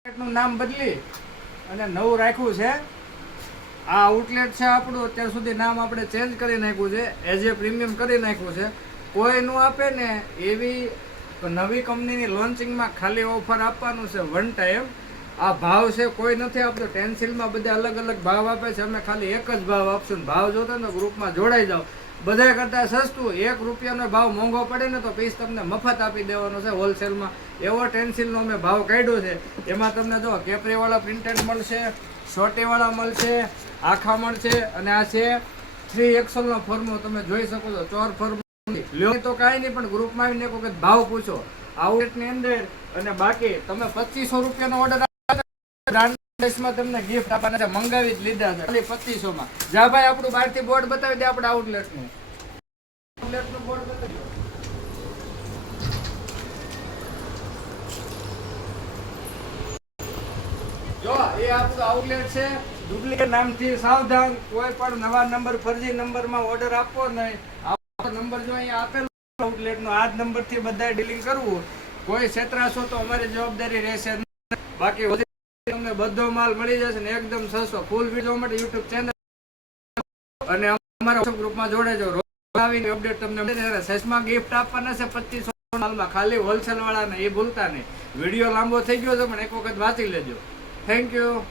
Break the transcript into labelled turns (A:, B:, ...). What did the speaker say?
A: આઉટલેટનું નામ બદલી અને નવું રાખ્યું છે. આ આઉટલેટ છે આપણું, અત્યાર સુધી નામ આપણે ચેન્જ કરી નાખ્યું છે. એઝ એ પ્રીમિયમ કરી નાખ્યું છે. કોઈ નું આપે ને એવી નવી કંપનીની લોન્ચિંગમાં ખાલી ઓફર આપવાનું છે વન ટાઈમ આ ભાવ છે, કોઈ નથી આપતો. ટેન્સિલમાં બધા અલગ અલગ ભાવ આપે છે. અમે ખાલી એક જ ભાવ આપશું ભાવ જોતા ને ગ્રુપમાં જોડાઈ જાઓ. બધા કરતાં સસ્તું, એક રૂપિયાનો ભાવ મોંઘો પડે ને તો પીસ તમને મફત આપી દેવાનો છે હોલસેલમાં એવો ટેન્સિલનો અમે ભાવ કાઢ્યો છે. એમાં તમને જો કેપરીવાળા પ્રિન્ટેડ મળશે શોટેવાળા મળશે, આખા મળશે અને આ છે થ્રી એક્સલનો ફોર્મો તમે જોઈ શકો છો, ચોર ફોર્મો લ્યો. તો કાંઈ નહીં, પણ ગ્રુપમાં આવીને એક વખત ભાવ પૂછો. આઉટલેટની અંદર અને બાકી તમે પચીસો રૂપિયાનો ઓર્ડર બ્રાન્ડમાં તમને ગિફ્ટ આપવાના છે, મંગાવી જ લીધા છે. ખાલી પચીસો માં જા ભાઈ, આપણું બહારથી બોર્ડ બતાવી દે, આપણે આઉટલેટનું આઉટલેટનું બોર્ડ બધા માલ મળી જશે ને એકદમ સસ્તો ફૂલ વીડિયો માટે યુટ્યુબ ચેનલ અને અમારા ગ્રુપમાં જોડાજો રોજ આવીને અપડેટ તમને મળી સસમાં ગિફ્ટ આપવાના છે પચીસો માલમાં. ખાલી હોલસેલ વાળાને એ ભૂલતા નહીં. વીડિયો લાંબો થઈ ગયો છે, પણ એક વખત વાંચી લેજો. Thank you.